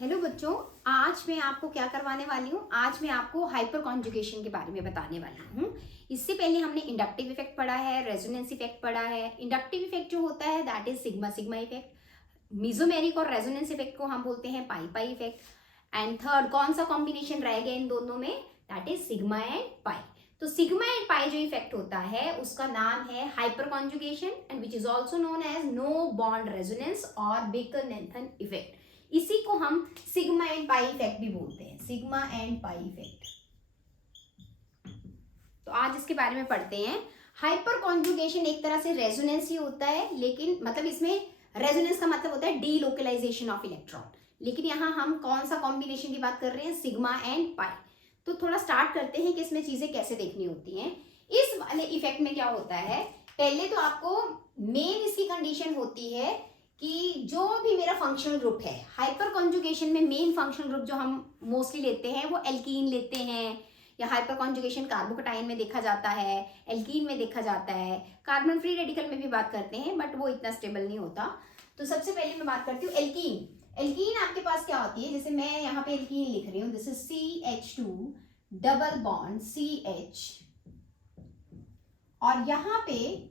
Hello बच्चों, आज मैं आपको क्या करवाने वाली हूँ। आज मैं आपको हाइपर कॉन्जुगेशन के बारे में बताने वाली हूँ। इससे पहले हमने इंडक्टिव इफेक्ट पढ़ा है, रेजोनेंस इफेक्ट पढ़ा है। इंडक्टिव इफेक्ट जो होता है that is sigma sigma effect. Mesomeric और रेजोनेंस इफेक्ट को हम बोलते हैं पाई पाई इफेक्ट। एंड थर्ड कौन सा कॉम्बिनेशन रह गया इन दोनों में, that is sigma and pi. तो सिग्मा एंड पाई जो इफेक्ट होता है उसका नाम है hyper conjugation and which is also known as no bond resonance और बेकर-नाथन इफेक्ट। इसी को हम सिग्मा एंड पाई इफेक्ट भी बोलते हैं, सिग्मा एंड पाई इफेक्ट। तो आज इसके बारे में पढ़ते हैं। हाइपर कॉन्जुगेशन एक तरह से रेजोनेंस ही होता है, लेकिन मतलब इसमें रेजोनेंस का मतलब होता है डीलोकलाइजेशन ऑफ इलेक्ट्रॉन, लेकिन यहाँ हम कौन सा कॉम्बिनेशन की बात कर रहे हैं, सिग्मा एंड पाई। तो थोड़ा स्टार्ट करते हैं कि इसमें चीजें कैसे देखनी होती हैं। इस वाले इफेक्ट में क्या होता है, पहले तो आपको मेन इसकी कंडीशन होती है कि जो भी मेरा फंक्शनल ग्रुप है, हाइपर कॉन्जुगेशन में मेन फंक्शनल ग्रुप जो हम मोस्टली लेते हैं वो एल्कीन लेते हैं, या हाइपर कॉन्जुगेशन कार्बोकटाइन में देखा जाता है, एल्कीन में देखा जाता है, कार्बन फ्री रेडिकल में भी बात करते हैं बट वो इतना स्टेबल नहीं होता। तो सबसे पहले मैं बात करती हूँ एल्कीन। एल्कीन आपके पास क्या होती है, जैसे मैं यहाँ पे एल्कीन लिख रही हूँ, this is CH2 double bond CH, और यहाँ पे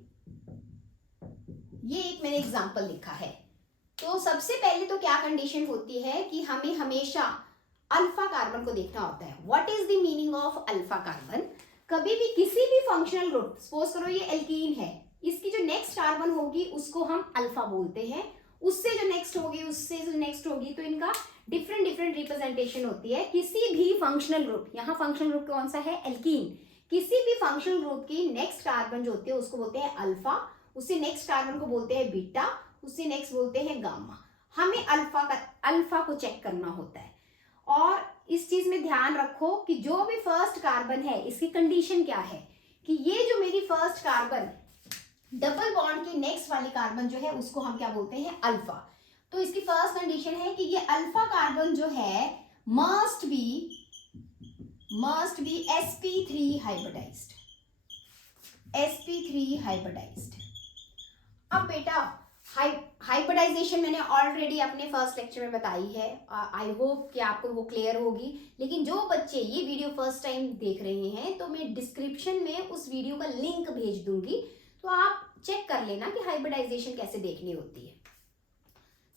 ये एक मैंने एग्जांपल लिखा है। तो सबसे पहले तो क्या कंडीशन होती है कि हमें हमेशा अल्फा कार्बन को देखना होता है। What is the meaning of alpha carbon. कभी भी किसी भी फंक्शनल ग्रुप, सपोज करो ये एल्कीन है, इसकी जो नेक्स्ट कार्बन होगी उसको हम अल्फा बोलते हैं, उससे जो नेक्स्ट होगी उससे जो नेक्स्ट होगी, तो इनका डिफरेंट डिफरेंट रिप्रेजेंटेशन होती है। किसी भी फंक्शनल ग्रुप, यहाँ फंक्शनल ग्रुप कौन सा है, एल्कीन, किसी भी फंक्शनल ग्रुप की नेक्स्ट कार्बन जो होती है उसको बोलते हैं अल्फा, उससे नेक्स्ट कार्बन को बोलते हैं बीटा, उससे नेक्स्ट बोलते हैं गामा। हमें अल्फा को चेक करना होता है। और इस चीज में ध्यान रखो कि जो भी फर्स्ट कार्बन है इसकी कंडीशन क्या है, कि ये जो मेरी फर्स्ट कार्बन डबल बॉन्ड की नेक्स्ट वाली कार्बन जो है उसको हम क्या बोलते हैं, अल्फा। तो इसकी फर्स्ट कंडीशन है कि ये अल्फा कार्बन जो है must be sp3 hybridised, sp3 hybridised. अब बेटा हाइब्रिडाइजेशन मैंने ऑलरेडी अपने फर्स्ट लेक्चर में बताई है, आई होप कि आपको वो क्लियर होगी। लेकिन जो बच्चे ये वीडियो फर्स्ट टाइम देख रहे हैं तो मैं डिस्क्रिप्शन में उस वीडियो का लिंक भेज दूंगी, तो आप चेक कर लेना कि हाइब्रिडाइजेशन कैसे देखनी होती है।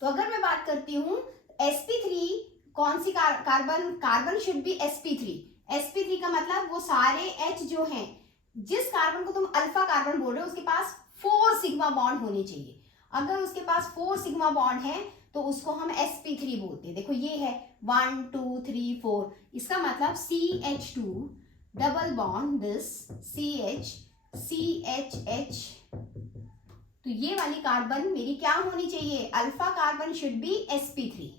तो अगर मैं बात करती हूँ sp3, कौन सी कार्बन शुड बी sp3 का मतलब वो सारे H जो हैं, जिस कार्बन को तुम अल्फा कार्बन बोल रहे हो उसके पास 4 सिग्मा बॉन्ड होने चाहिए। अगर उसके पास 4 सिग्मा बॉन्ड है तो उसको हम sp3 बोलते हैं। देखो ये है 1 2 3 4, इसका मतलब CH2 double bond this CH, तो ये वाली कार्बन मेरी क्या होनी चाहिए, alpha carbon should be sp3।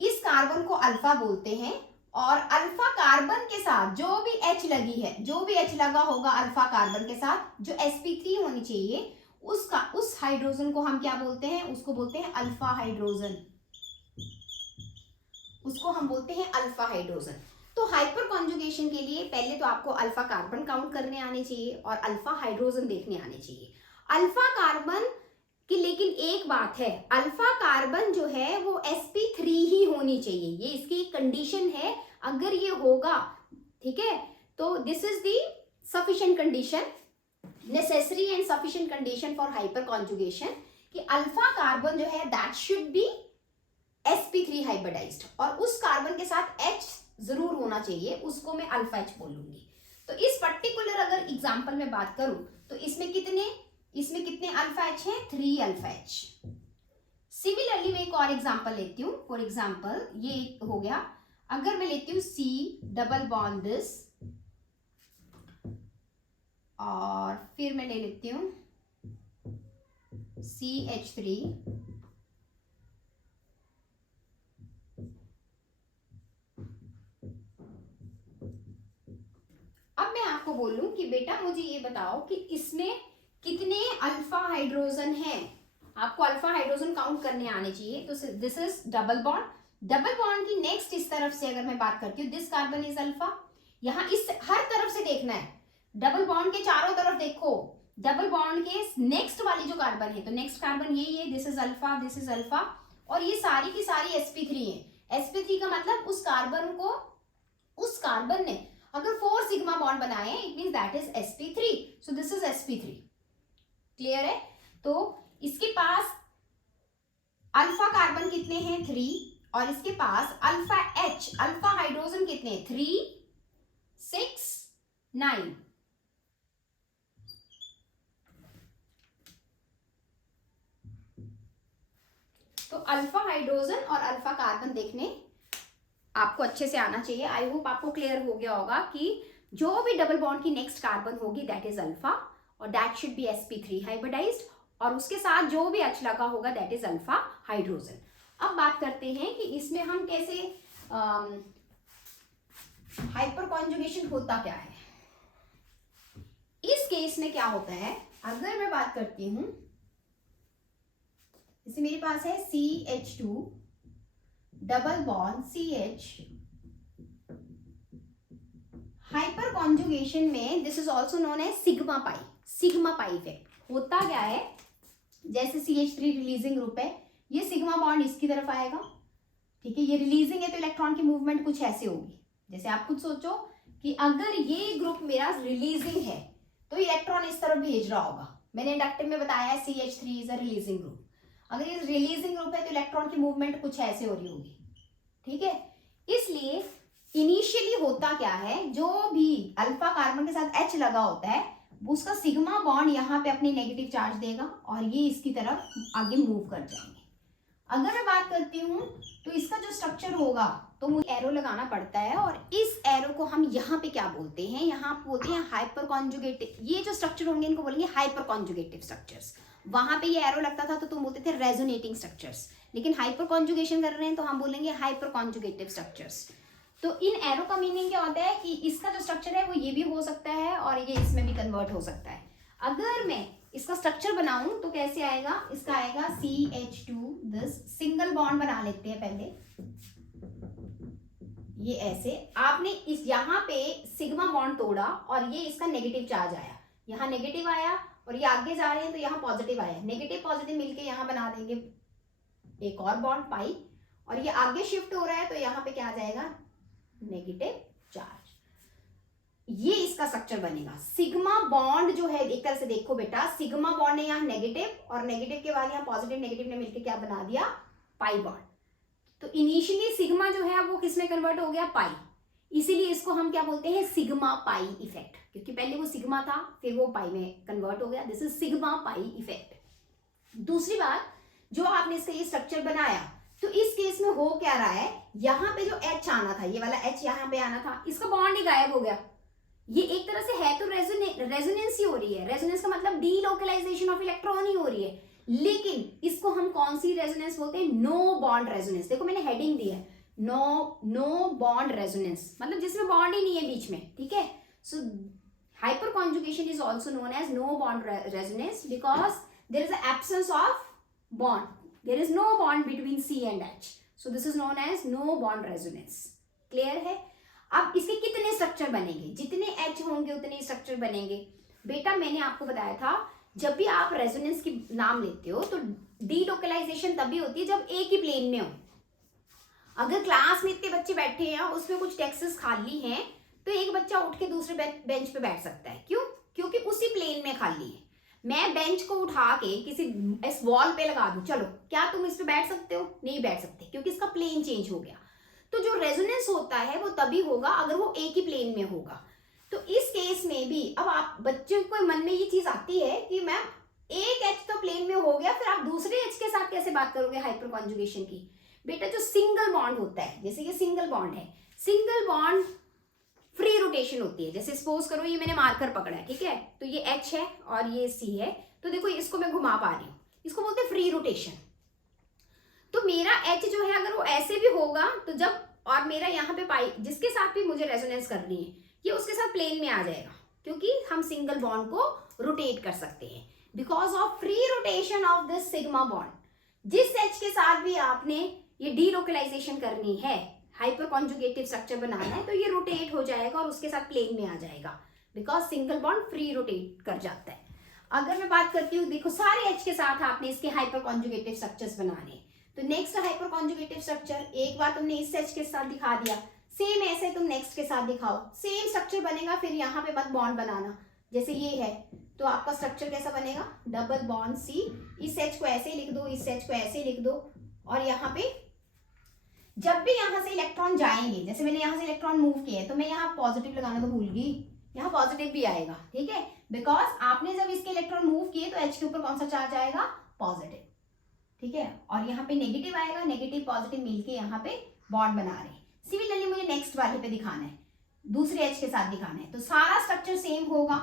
इस कार्बन को अल्फा बोलते हैं, और अल्फा कार्बन के साथ जो भी H लगी है, जो भी H लगा होगा अल्फा कार्बन के साथ जो sp3 होनी चाहिए, उस हाइड्रोजन को हम क्या बोलते हैं, उसको बोलते हैं अल्फा हाइड्रोजन, उसको हम बोलते हैं अल्फा हाइड्रोजन। तो हाइपर कॉन्जुगेशन के लिए पहले तो आपको अल्फा कार्बन काउंट करने आने चाहिए और अल्फा हाइड्रोजन देखने आने चाहिए। अल्फा कार्बन की लेकिन एक बात है, अल्फा कार्बन जो है वो sp3 ही होनी चाहिए, ये इसकी कंडीशन है। अगर ये होगा, ठीक है, तो this is the sufficient condition, necessary and sufficient condition for hyper conjugation, कि अल्फा कार्बन जो है that should be sp3 hybridised, और उस कार्बन के साथ H जरूर होना चाहिए, उसको मैं अल्फा H बोलूंगी। तो इस पर्टिकुलर अगर एग्जांपल में बात करूं तो इसमें कितने अल्फा H हैं, 3 अल्फा H। सिमिलरली मैं एक और एग्जांपल लेती हूँ। फॉर एग्जांपल ये हो गया, अगर मैं लेती हूँ C डबल बॉन्ड दिस, और फिर मैं ले लेती हूँ CH3 अब मैं आपको बोलूं कि बेटा मुझे ये बताओ कि इसमें कितने अल्फा हाइड्रोजन हैं। आपको अल्फा हाइड्रोजन काउंट करने आने चाहिए। तो दिस इज डबल बॉन्ड की नेक्स्ट इस तरफ से अगर मैं बात करती हूँ, दिस कार्बन इज अल्फा, यहाँ इस हर तरफ से देखना है, डबल बॉन्ड के चारों तरफ देखो, डबल बॉन्ड के नेक्स्ट वाली जो कार्बन है, तो नेक्स्ट कार्बन यही है, दिस इज अल्फा, और ये सारी की सारी sp3 है। sp3 का मतलब उस कार्बन ने अगर 4 सिग्मा बॉन्ड बनाए हैं, it means that is sp3, so this is sp3। Clear है? तो इसके पास अल्फा कार्बन कितने हैं? 3, और इसके पास अल्फा H, अल्फा हाइड्रोजन कितने हैं? 3, 6, 9। तो अल्फा हाइड्रोजन और अल्फा कार्बन देखने आपको अच्छे से आना चाहिए। आई होप आपको क्लियर हो गया होगा कि जो भी डबल बॉन्ड की नेक्स्ट कार्बन होगी दैट इज अल्फा, और that should be sp3 hybridised, और उसके साथ जो भी H लगा होगा दैट इज अल्फा हाइड्रोजन। अब बात करते हैं कि इसमें हम कैसे हाइपर कॉन्जुगेशन होता क्या है। इस केस में क्या होता है, अगर मैं बात करती हूं, जैसे मेरे पास है CH2 double bond CH, hyperconjugation में this is also known as sigma pi effect. होता क्या है, जैसे CH3 रिलीजिंग ग्रुप है, ये सिग्मा बॉन्ड इसकी तरफ आएगा, ठीक है, ये रिलीजिंग है तो इलेक्ट्रॉन की मूवमेंट कुछ ऐसे होगी। जैसे आप खुद सोचो कि अगर ये ग्रुप मेरा रिलीजिंग है तो इलेक्ट्रॉन इस तरफ भेज रहा होगा। मैंने इंडक्टिव में बताया है CH3 is a releasing group. अगर ये रिलीजिंग ग्रुप है तो इलेक्ट्रॉन की मूवमेंट कुछ ऐसे हो रही होगी, ठीक है। इसलिए इनिशियली होता क्या है, जो भी अल्फा कार्बन के साथ H लगा होता है उसका सिग्मा बॉन्ड यहाँ पे अपनी नेगेटिव चार्ज देगा और ये इसकी तरफ आगे मूव कर जाएंगे। अगर मैं बात करती हूँ तो इसका जो स्ट्रक्चर होगा तो मुझे एरो लगाना पड़ता है, और इस एरो को हम यहाँ पे क्या बोलते हैं, यहाँ बोलते हैं हाइपर कॉन्जुगेटिव। ये जो स्ट्रक्चर होंगे इनको बोलेंगे हाइपर कॉन्जुगेटिव स्ट्रक्चर्स। वहां पे ये एरो लगता था तो तुम बोलते थे रेजोनेटिंग स्ट्रक्चर्स, लेकिन हाइपर कॉन्जुगेशन कर रहे हैं तो हम बोलेंगे हाइपर कॉन्जुगेटिव स्ट्रक्चर्स। तो इन एरो का मीनिंग क्या होता है कि इसका जो स्ट्रक्चर है वो ये भी हो सकता है और ये इसमें भी कन्वर्ट हो सकता है। अगर मैं इसका स्ट्रक्चर बनाऊं तो कैसे आएगा, इसका आएगा CH2 दिस, सिंगल बॉन्ड बना लेते हैं पहले, ये ऐसे। आपने इस यहाँ पे सिग्मा बॉन्ड तोड़ा और ये इसका नेगेटिव चार्ज आया, यहाँ नेगेटिव आया, और ये आगे जा रहे हैं तो यहाँ पॉजिटिव आया, नेगेटिव पॉजिटिव मिलके यहाँ बना देंगे एक और बॉन्ड पाई, और ये आगे शिफ्ट हो रहा है तो यहाँ पे क्या आ जाएगा, नेगेटिव चार्ज। ये इसका स्ट्रक्चर बनेगा। सिग्मा बॉन्ड जो है, एक तरह से देखो बेटा, सिग्मा बॉन्ड ने यहाँ नेगेटिव, और नेगेटिव के बाद यहाँ पॉजिटिव नेगेटिव ने मिलकर क्या बना दिया, पाई बॉन्ड। तो इनिशियली सिग्मा जो है वो किसमें कन्वर्ट हो गया, पाई, इसीलिए इसको हम क्या बोलते हैं, सिग्मा पाई इफेक्ट, क्योंकि पहले वो सिग्मा था फिर वो पाई में कन्वर्ट हो गया, this is sigma pi effect. दूसरी बात, जो आपने इसका ये स्ट्रक्चर बनाया तो इस केस में हो क्या रहा है, यहाँ पे जो H आना था, ये वाला H यहाँ पे आना था, इसका बॉन्ड ही गायब हो गया। ये एक तरह से है तो रेजोनेंस ही हो रही है, रेजोनेंस का मतलब डीलोकलाइजेशन ऑफ इलेक्ट्रॉन ही हो रही है, लेकिन इसको हम कौन सी रेजोनेंस बोलते हैं, नो बॉन्ड रेजोनेंस। देखो मैंने हेडिंग दी है, नो बॉन्ड रेजोनेंस, मतलब जिसमें बॉन्ड ही नहीं है बीच में, ठीक है। So hyper conjugation is also known as no bond resonance because there is absence of bond, there is no bond between C and H, so this is known as no bond resonance। Clear है? अब इसके कितने structure बनेंगे, जितने H होंगे उतने structure बनेंगे। बेटा मैंने आपको बताया था जब भी आप रेजोनेंस की नाम लेते हो तो डीलोकलाइजेशन तभी होती है जब एक ही प्लेन में हो। अगर क्लास में इतने बच्चे बैठे हैं उसमें कुछ डेस्क्स खाली हैं तो एक बच्चा उठ के दूसरे बेंच पे बैठ सकता है, क्यों, क्योंकि उसी प्लेन में खाली है। मैं बेंच को उठा के किसी इस वॉल पे लगा दूं, चलो क्या तुम इस पे बैठ सकते हो, नहीं बैठ सकते, क्योंकि इसका प्लेन चेंज हो गया। तो जो रेजोनेंस होता है वो तभी होगा अगर वो एक ही प्लेन में होगा। तो इस केस में भी अब आप बच्चों को मन में ये चीज आती है कि मैम एक H तो प्लेन में हो गया, फिर आप दूसरे H के साथ कैसे बात करोगे हाइपर कॉन्जुगेशन की। बेटा जो सिंगल बॉन्ड होता है, जैसे ये सिंगल बॉन्ड है, सिंगल बॉन्ड फ्री रोटेशन होती है। जैसे सपोज करो ये मैंने मार्कर पकड़ा है, ठीक है, तो ये H है और ये C है, तो देखो इसको मैं घुमा पा रही हूँ, इसको बोलते हैं फ्री रोटेशन। तो मेरा H जो है अगर वो ऐसे भी होगा तो जब, और मेरा यहाँ पे पाई जिसके साथ भी मुझे रेजोनेंस करनी है ये उसके साथ प्लेन में आ जाएगा, क्योंकि हम सिंगल बॉन्ड को रोटेट कर सकते हैं because of free rotation of this sigma bond. जिस H के साथ भी आपने ये डीलोकलाइजेशन करनी है, हाइपर कॉन्जुगेटिव स्ट्रक्चर बनाना है, तो ये रोटेट हो जाएगा और उसके साथ प्लेन में आ जाएगा because single bond free rotate कर जाता है। अगर मैं बात करती हूँ, देखो सारे H के साथ आपने इसके हाइपर कॉन्जुगेटिव स्ट्रक्चर्स बनाने, तो नेक्स्ट हाइपर कॉन्जुगेटिव स्ट्रक्चर, एक बार तुमने इस H के साथ दिखा दिया, सेम ऐसे तुम नेक्स्ट के साथ दिखाओ, सेम स्ट्रक्चर बनेगा। फिर यहाँ पे मत बॉन्ड बनाना, जैसे ये है तो आपका स्ट्रक्चर कैसा बनेगा, डबल बॉन्ड C, इस H को ऐसे लिख दो, इस H को ऐसे लिख दो, और यहाँ पे जब भी यहाँ से इलेक्ट्रॉन जाएंगे, जैसे मैंने यहाँ से इलेक्ट्रॉन मूव किया है तो मैं यहाँ पॉजिटिव लगाना तो भूल गई, यहाँ पॉजिटिव भी आएगा, ठीक है, बिकॉज आपने जब इसके इलेक्ट्रॉन मूव किए तो H के ऊपर कौन सा चार्ज आएगा, पॉजिटिव, ठीक है, और यहाँ पे नेगेटिव आएगा, नेगेटिव पॉजिटिव मिलके यहाँ पे बॉन्ड बना रहे हैं। सिमिलरली मुझे नेक्स्ट वाले पे दिखाना है, दूसरे H के साथ दिखाना है, तो सारा स्ट्रक्चर सेम होगा,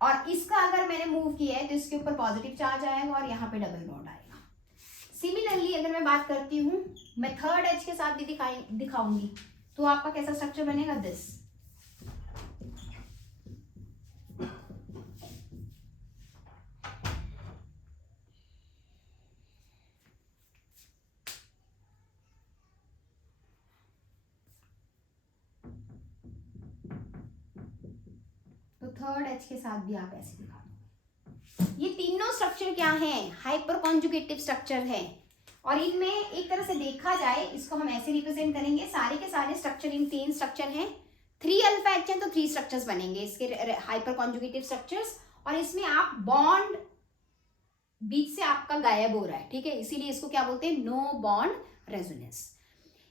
और इसका अगर मैंने मूव किया है तो इसके ऊपर पॉजिटिव चार्ज आएगा और यहाँ पे डबल बॉन्ड आएगा। सिमिलरली अगर मैं बात करती हूँ, मैं थर्ड H के साथ भी दिखाऊंगी, तो आपका कैसा स्ट्रक्चर बनेगा, दिस। तो थर्ड H के साथ भी आप ऐसे दिखा दो। ये तीनों स्ट्रक्चर क्या हैं, हाइपर कॉन्जुगेटिव स्ट्रक्चर है, और इनमें एक तरह से देखा जाए इसको हम ऐसे रिप्रेजेंट करेंगे, सारे के सारे स्ट्रक्चर, इन तीन स्ट्रक्चर हैं, 3 अल्फा H हैं तो 3 स्ट्रक्चर्स बनेंगे इसके हाइपर कॉन्जुगेटिव स्ट्रक्चर्स, और इसमें आप बॉन्ड बीच से आपका गायब हो रहा है, ठीक है, इसीलिए इसको क्या बोलते हैं, नो बॉन्ड रेजोनेंस।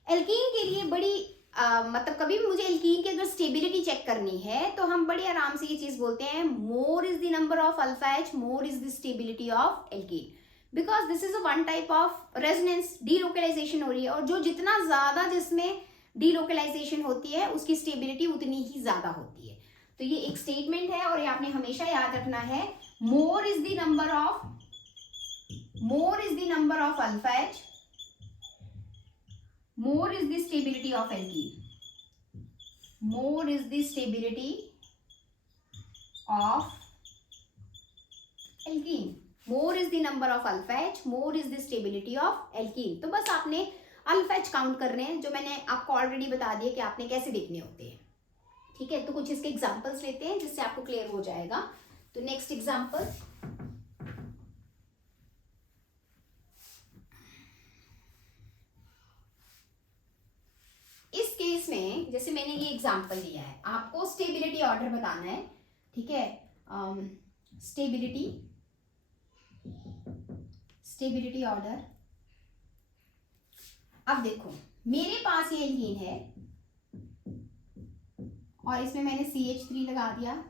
एल्कीन के लिए बड़ी मतलब कभी भी मुझे एल्कीन की अगर स्टेबिलिटी चेक करनी है तो हम बड़ी आराम से ये चीज बोलते हैं, more is the number of alpha H, more is the stability of alkene, because this is a one type of resonance, delocalisation हो रही है, और जो जितना ज्यादा जिसमें डीलोकलाइजेशन होती है उसकी स्टेबिलिटी उतनी ही ज्यादा होती है। तो ये एक स्टेटमेंट है और ये आपने हमेशा याद रखना है, मोर is the number of alpha H, more is the stability of alkene, more is the stability of alkene, more is the number of alpha H, more is the stability of alkene। तो बस आपने alpha H count करने हैं, जो मैंने आपको already बता दिया कि आपने कैसे देखने होते हैं, ठीक है। तो कुछ इसके एग्जांपल्स लेते हैं जिससे आपको क्लियर हो जाएगा। तो नेक्स्ट एग्जांपल, इस केस में जैसे मैंने ये एग्जांपल लिया है, आपको स्टेबिलिटी ऑर्डर बताना है, ठीक है, स्टेबिलिटी ऑर्डर। अब देखो मेरे पास ये एल्कीन है और इसमें मैंने CH3 लगा दिया,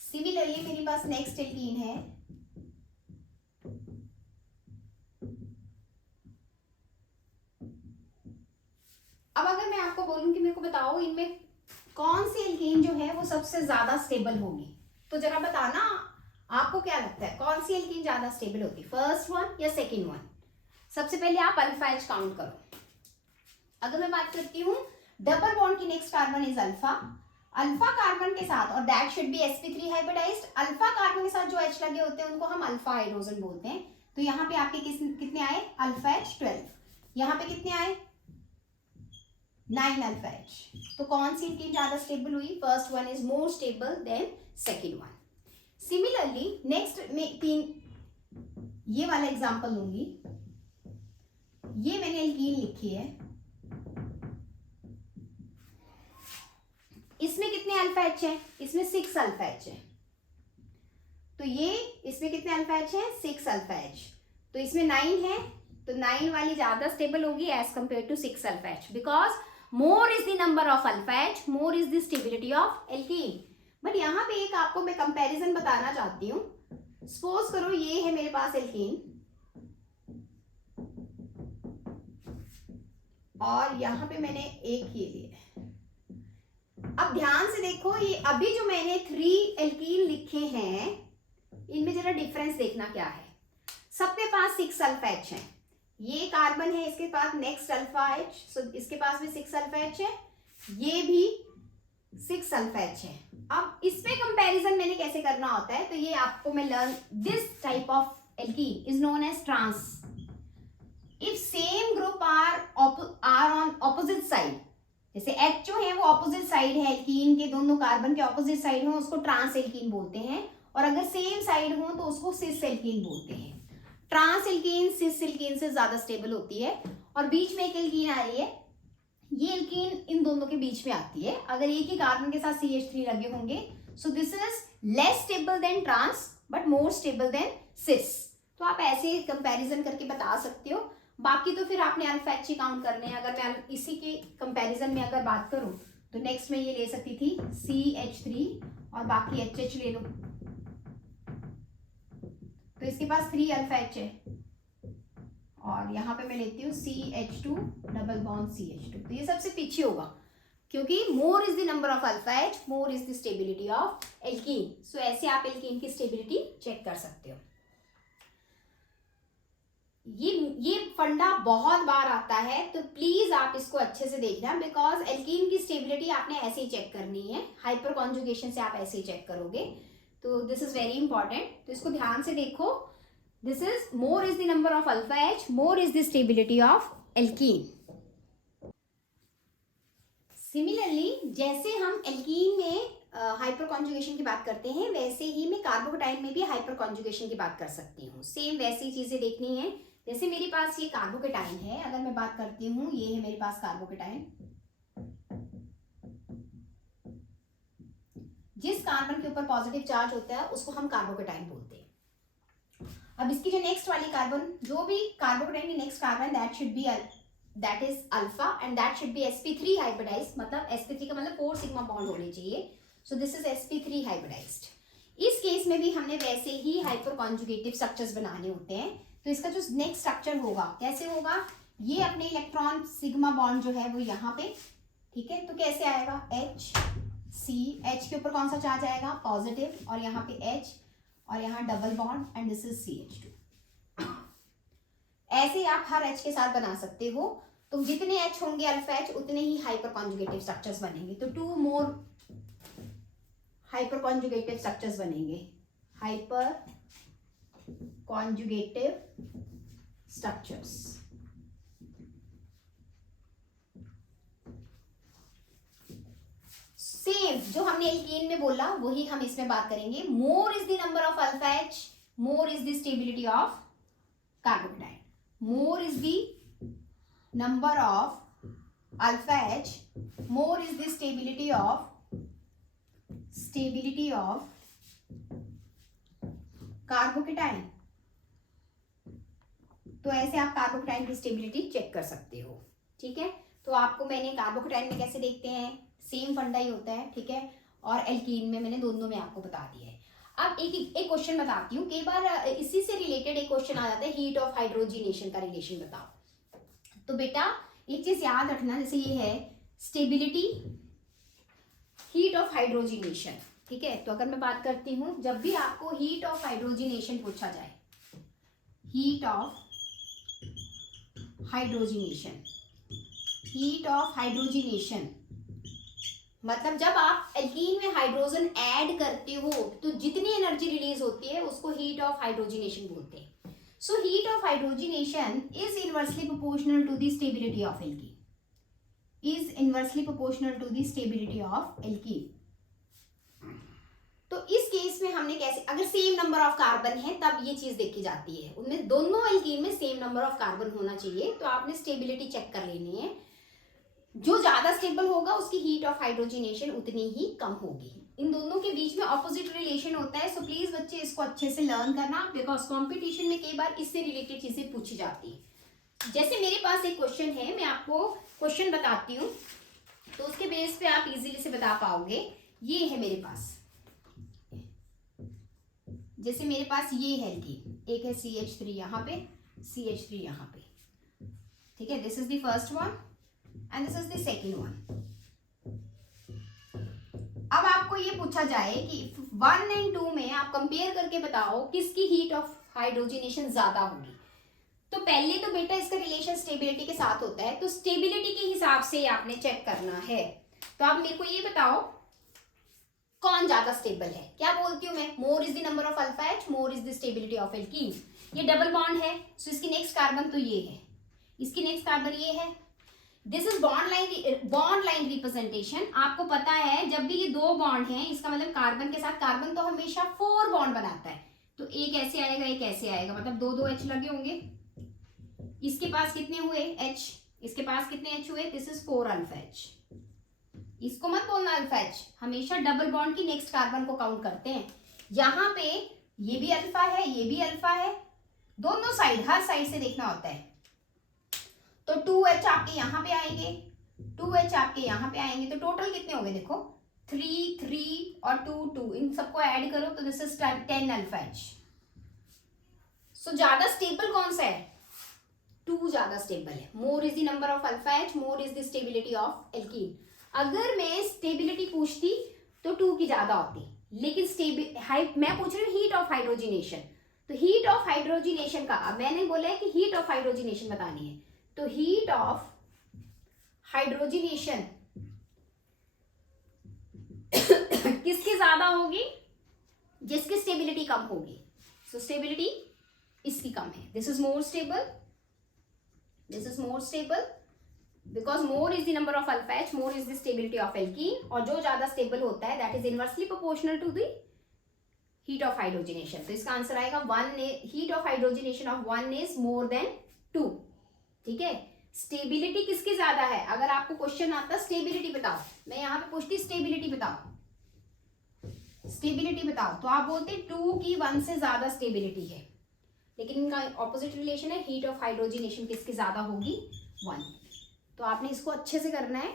सिमिलरली मेरे पास नेक्स्ट एल्कीन है, अब अगर मैं आपको बोलूं कि मेरे को बताओ इनमें कौन सी एल्कीन जो है वो सबसे ज्यादा स्टेबल होगी, तो जरा बताना आपको क्या लगता है कौन सी एल्कीन ज्यादा स्टेबल होगी, फर्स्ट वन या सेकंड वन। सबसे पहले आप अल्फा H काउंट करो। अगर मैं बात करती हूँ डबल बॉन्ड की next carbon is alpha, alpha carbon के साथ, और that should be sp3 hybridised, alpha carbon के साथ जो H लगे होते हैं उनको हम अल्फा हाइड्रोजन बोलते हैं। तो यहाँ पे आपके कितने आए, अल्फा H 12, यहाँ पे कितने आए, 9 अल्फा H। तो कौन सी एल्कीन ज्यादा स्टेबल हुई, first one is more stable then second one. Similarly next में 3 ये वाला एग्जांपल लूंगी, ये मैंने एल्कीन लिखी है, इसमें कितने अल्फा H है, इसमें 6 अल्फा H है, तो ये इसमें कितने अल्फा H है, 6 अल्फा H, तो इसमें 9 है, तो 9 वाली ज्यादा स्टेबल होगी as compare to 6 alpha H, because more is the number of alpha H, more is the stability of alkene. But यहाँ पे एक आपको मैं कंपैरिजन बताना चाहती हूँ, सपोज करो ये है मेरे पास एल्कीन और यहाँ पे मैंने एक ये लिया है। अब ध्यान से देखो, ये अभी जो मैंने 3 एल्कीन लिखे हैं इनमें जरा डिफरेंस देखना क्या है। सबके पास 6 अल्फा H है, ये कार्बन है इसके पास नेक्स्ट अल्फा H, सो इसके पास भी 6 अल्फा H है, ये भी 6 अल्फा H है। अब इसमें कंपैरिजन मैंने कैसे करना होता है, तो ये आपको मैं learn, this type of alkene is known as trans. If same group are on opposite side, जैसे H जो है वो ऑपोजिट साइड है एल्कीन के, दोनों कार्बन के ऑपोजिट साइड में, उसको ट्रांस एल्कीन बोलते हैं। और अगर सेम साइड हो तो उसको सिस एल्कीन बोलते हैं। ट्रांस एल्कीन सिस एल्कीन से ज्यादा स्टेबल होती है। और बीच में एक एल्कीन आ रही है, ये एल्कीन इन दोनों के बीच में आती है। अगर एक ही कार्बन के साथ CH3 लगे होंगे, so this is less stable than trans but more stable than cis. तो आप ऐसे कंपैरिजन करके बता सकते हो। बाकी तो फिर आपने अल्फा एच ही काउंट करने हैं। अगर मैं इसी के कंपैरिजन में अगर बात करूं तो नेक्स्ट में ये ले सकती थी CH3 और बाकी HH ले लो, तो इसके पास 3 अल्फा एच है। और यहाँ पे मैं लेती हूँ CH2 डबल बॉन्ड CH2, तो ये सबसे पीछे होगा क्योंकि more is the number of alpha H, more is the stability of alkene. So ऐसे आप एल्कीन की स्टेबिलिटी चेक कर सकते हो। ये फंडा बहुत बार आता है, तो प्लीज आप इसको अच्छे से देखना, बिकॉज एल्कीन की स्टेबिलिटी आपने ऐसे ही चेक करनी है। हाइपर कॉन्जुगेशन से आप ऐसे ही चेक करोगे, तो दिस इज वेरी इंपॉर्टेंट। तो इसको ध्यान से देखो। This is more is the number of alpha H, more is the stability of alkene. Similarly जैसे हम एल्कीन में हाइपर कॉन्जुगेशन की बात करते हैं, वैसे ही मैं कार्बोकेटाइन में भी हाइपर कॉन्जुगेशन की बात कर सकती हूँ। सेम वैसी चीजें देखनी है। जैसे मेरे पास ये कार्बोकेटाइन है, अगर मैं बात करती हूँ, ये है मेरे पास कार्बोकेटाइन। जिस कार्बन के ऊपर पॉजिटिव चार्ज होता है उसको हम कार्बोकेटाइन बोलते हैं। अब इसकी जो नेक्स्ट वाली कार्बन, जो भी कार्बोकेटाइन की next carbon, that is alpha and that should be sp3 hybridised. मतलब sp3 का मतलब 4 सिग्मा बॉन्ड होने चाहिए। So this is sp3 hybridised. इस केस में भी हमने वैसे ही हाइपर कॉन्जुगेटिव स्ट्रक्चर्स बनाने होते हैं। तो इसका जो नेक्स्ट स्ट्रक्चर होगा, कैसे होगा, ये अपने इलेक्ट्रॉन सिग्मा बॉन्ड जो है वो यहाँ पे, ठीक है, तो कैसे आएगा, H के ऊपर कौन सा चार्ज आएगा, पॉजिटिव, और यहाँ पे H और यहाँ double bond and this is CH2। ऐसे आप हर H के साथ बना सकते हो। तो जितने H होंगे अल्फा H, उतने ही हाइपर कॉन्जुगेटिव स्ट्रक्चर्स बनेंगे। तो 2 मोर हाइपर कॉन्जुगेटिव स्ट्रक्चर्स बनेंगे, हाइपर कॉन्जुगेटिव स्ट्रक्चर्स। सेम जो हमने एल्कीन में बोला वही हम इसमें बात करेंगे। मोर is the number of alpha H, more is the stability of carbocation. More is the number of alpha H, more is the stability of carbocation. तो ऐसे आप कार्बोकेटाइन की स्टेबिलिटी चेक कर सकते हो, ठीक है। तो आपको मैंने कार्बोकेटाइन में कैसे देखते हैं, सेम फंडा ही होता है, ठीक है। और एल्कीन में मैंने दोनों में आपको बता दिया है। अब एक क्वेश्चन बताती हूँ। कई बार इसी से रिलेटेड एक क्वेश्चन आ जाता है, हीट ऑफ हाइड्रोजिनेशन का रिलेशन बताओ। तो बेटा एक चीज याद रखना, जैसे ये है स्टेबिलिटी, हीट ऑफ हाइड्रोजिनेशन, ठीक है। तो अगर मैं बात करती हूँ, जब भी आपको हीट ऑफ हाइड्रोजिनेशन पूछा जाए, heat of hydrogenation, heat of hydrogenation मतलब जब आप एल्कीन में हाइड्रोजन ऐड करते हो तो जितनी एनर्जी रिलीज होती है उसको हीट ऑफ हाइड्रोजिनेशन बोलते हैं। So heat of hydrogenation is inversely proportional to the stability of alkene, is inversely proportional to the stability of alkene. तो इस केस में हमने कैसे, अगर सेम नंबर ऑफ कार्बन है तब ये चीज देखी जाती है, उनमें दोनों एल्कीन में सेम नंबर ऑफ कार्बन होना चाहिए। तो आपने स्टेबिलिटी चेक कर लेनी है। जो ज्यादा स्टेबल होगा उसकी हीट ऑफ हाइड्रोजिनेशन उतनी ही कम होगी। इन दोनों के बीच में ऑपोजिट रिलेशन होता है। सो प्लीज बच्चे इसको अच्छे से लर्न करना, बिकॉज कॉम्पिटिशन में कई बार इससे रिलेटेड चीजें पूछी जाती है। जैसे मेरे पास एक क्वेश्चन है, मैं आपको क्वेश्चन बताती हूँ तो उसके बेस पे आप इजीली से बता पाओगे। ये है मेरे पास, जैसे मेरे पास ये है एल्कीन, एक है CH3 यहाँ पे, CH3 यहाँ पे, ठीक है। This is the first one and this is the second one. अब आपको ये पूछा जाए कि 1 और 2 में आप कंपेयर करके बताओ किसकी हीट ऑफ हाइड्रोजिनेशन ज्यादा होगी। तो पहले तो बेटा इसका रिलेशन स्टेबिलिटी के साथ होता है, तो स्टेबिलिटी के हिसाब से आपने चेक करना है। तो आप मेरे को ये बताओ कौन ज्यादा स्टेबल है। क्या बोलती हूँ मैं, मोर is the number of alpha H, more is the stability of alkene. ये डबल बॉन्ड है, सो इसकी नेक्स्ट कार्बन तो ये है, इसकी नेक्स्ट कार्बन ये है। This is bond line representation. आपको पता है जब भी ये दो बॉन्ड हैं, इसका मतलब कार्बन के साथ कार्बन तो हमेशा 4 बॉन्ड बनाता है, तो एक ऐसे आएगा एक ऐसे आएगा, मतलब दो दो H लगे होंगे। इसके पास कितने हुए H, इसके पास कितने H हुए, दिस इज 4 अल्फा H। इसको मत बोलना अल्फा H, हमेशा डबल बॉन्ड की नेक्स्ट कार्बन को काउंट करते हैं। यहाँ पे ये भी अल्फा है, ये भी अल्फा है, दोनों साइड, हर साइड से देखना होता है। तो 2H आपके यहाँ पे आएंगे, 2H आपके यहाँ पे आएंगे, तो टोटल कितने हो गए देखो, 3 3 और 2 2, इन सबको ऐड करो तो दिस इज 10 अल्फा H। सो ज्यादा स्टेबल कौन सा है, 2 ज्यादा स्टेबल है। मोर is the number of alpha H, more is the stability of alkene. अगर मैं स्टेबिलिटी पूछती तो 2 की ज्यादा होती, लेकिन मैं पूछ रही हूँ हीट ऑफ हाइड्रोजिनेशन, तो हीट ऑफ हाइड्रोजिनेशन का मैंने बोला है कि हीट ऑफ हाइड्रोजिनेशन बतानी है, तो हीट ऑफ हाइड्रोजिनेशन किसकी ज्यादा होगी, जिसकी स्टेबिलिटी कम होगी। सो स्टेबिलिटी इसकी कम है, this is more stable, this is more stable, because more is the number of alpha H, more is the stability of alkene, और जो ज्यादा स्टेबल होता है that is inversely proportional to the heat of hydrogenation. तो इसका answer आएगा 1, heat of hydrogenation of 1 is more than 2। ठीक है, स्टेबिलिटी किसकी ज्यादा है, अगर आपको क्वेश्चन आता स्टेबिलिटी बताओ, मैं यहाँ पे पूछती स्टेबिलिटी बताओ, स्टेबिलिटी बताओ, तो आप बोलते 2 की 1 से ज्यादा स्टेबिलिटी है, लेकिन इनका ऑपोजिट रिलेशन है, हीट ऑफ हाइड्रोजिनेशन किसकी ज्यादा होगी, 1। तो आपने इसको अच्छे से करना है,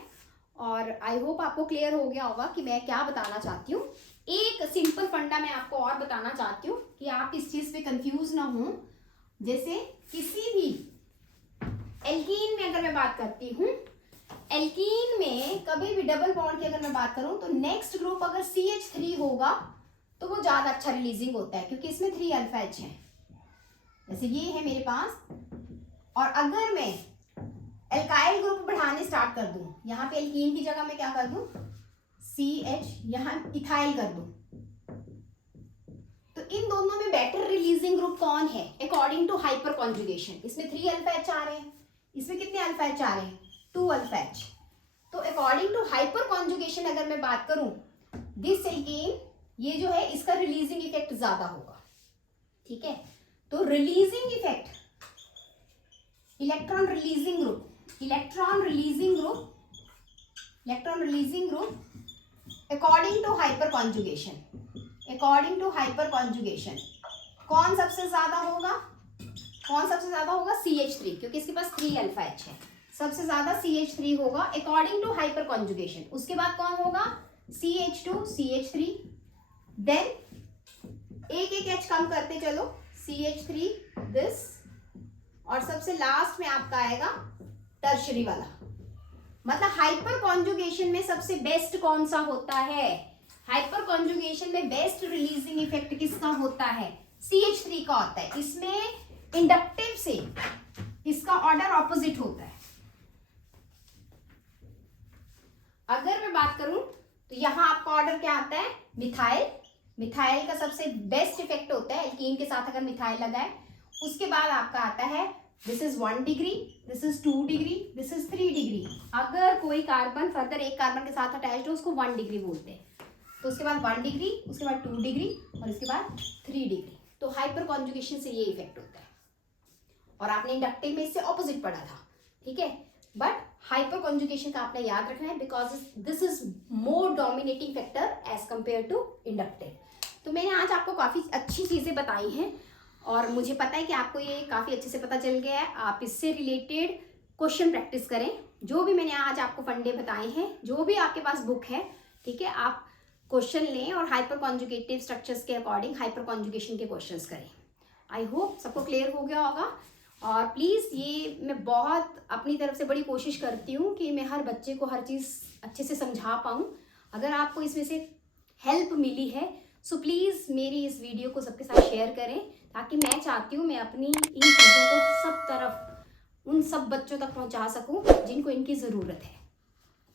और आई होप आपको क्लियर हो गया होगा कि मैं क्या बताना चाहती हूँ। एक सिंपल फंडा मैं आपको और बताना चाहती हूँ कि आप इस चीज पे कंफ्यूज ना हो। जैसे किसी भी एल्कीन में अगर मैं बात करती हूँ, एल्कीन में कभी भी डबल बॉन्ड की अगर मैं बात करूँ, तो नेक्स्ट ग्रुप अगर CH3 होगा तो वो ज्यादा अच्छा रिलीजिंग होता है, क्योंकि इसमें 3 अल्फा H है, जैसे ये है मेरे पास। और अगर मैं एल्काइल ग्रुप बढ़ाने स्टार्ट कर दूं, यहाँ पे एल्कीन की जगह मैं क्या कर दूं, CH, यहाँ इथाइल कर दूं, तो इन दोनों में बेटर रिलीजिंग ग्रुप कौन है अकॉर्डिंग टू हाइपर कॉन्जुगेशन। इसमें 3 अल्फा H आ रहे हैं, इसमें कितने अल्फा H आ रहे हैं, 2 अल्फा H। तो अकॉर्डिंग टू हाइपर कॉन्जुगेशन अगर मैं बात करूं, दिस एल्कीन, ये जो है इसका रिलीजिंग इफेक्ट ज्यादा होगा। ठीक है, तो releasing effect, electron releasing group, electron releasing group according to hyper conjugation, according to hyper conjugation कौन सबसे ज्यादा होगा, कौन सबसे ज्यादा होगा, CH3, क्योंकि इसके पास 3 अल्फा H है, सबसे ज्यादा CH3 होगा अकॉर्डिंग टू हाइपर कॉन्जुगेशन। उसके बाद कौन होगा, CH2, CH3, देन एक एक H कम करते चलो, CH3, दिस, और सबसे लास्ट में आपका आएगा टर्शरी वाला। मतलब हाइपर कॉन्जुगेशन में सबसे बेस्ट कौन सा होता है, हाइपर कॉन्जुगेशन में बेस्ट रिलीजिंग इफेक्ट किसका होता है, CH3 का होता है। इसमें इंडक्टिव से इसका ऑर्डर ऑपोजिट होता है। अगर मैं बात करूं तो यहां आपका ऑर्डर क्या आता है, मिथाइल, मिथाइल का सबसे बेस्ट इफेक्ट होता है एल्कीन के साथ अगर मिथाइल लगा है। उसके बाद आपका आता है this is 1 degree, this is 2 degree, this is 3 degree. अगर कोई कार्बन फर्दर एक कार्बन के साथ अटैच्ड हो उसको 1 डिग्री बोलते हैं। तो उसके बाद 1 डिग्री, उसके बाद 2 डिग्री और इसके बाद 3 डिग्री। तो हाइपर कॉन्जुगेशन से ये इफेक्ट होता है, और आपने इंडक्टिव में इससे ऑपोजिट पढ़ा था। ठीक है, बट हाइपर कॉन्जुगेशन का आपने याद रखना है, because this is more dominating factor as compare to inductive. तो मैंने आज आपको काफी अच्छी चीजें बताई हैं, और मुझे पता है कि आपको ये काफ़ी अच्छे से पता चल गया है। आप इससे रिलेटेड क्वेश्चन प्रैक्टिस करें, जो भी मैंने आज आपको फंडे बताए हैं, जो भी आपके पास बुक है, ठीक है, आप क्वेश्चन लें और हाइपर कॉन्जुगेटिव स्ट्रक्चर्स के अकॉर्डिंग हाइपर कॉन्जुगेशन के क्वेश्चंस करें। आई होप सबको क्लियर हो गया होगा। और प्लीज़, ये मैं बहुत अपनी तरफ से बड़ी कोशिश करती हूँ कि मैं हर बच्चे को हर चीज़ अच्छे से समझा पाऊँ। अगर आपको इसमें से हेल्प मिली है सो प्लीज़ मेरी इस वीडियो को सबके साथ शेयर करें, ताकि मैं चाहती हूँ मैं अपनी इन चीज़ों को सब तरफ उन सब बच्चों तक पहुँचा सकूँ जिनको इनकी ज़रूरत है।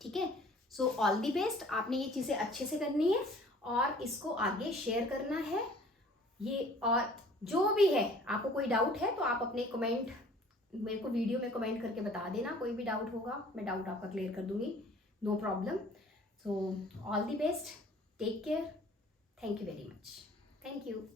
ठीक है, सो ऑल दी बेस्ट। आपने ये चीज़ें अच्छे से करनी है और इसको आगे शेयर करना है ये। और जो भी है, आपको कोई डाउट है तो आप अपने कमेंट मेरे को वीडियो में कमेंट करके बता देना। कोई भी डाउट होगा मैं डाउट आपका क्लियर कर दूंगी। no problem. So all the best, take care, thank you very much, thank you.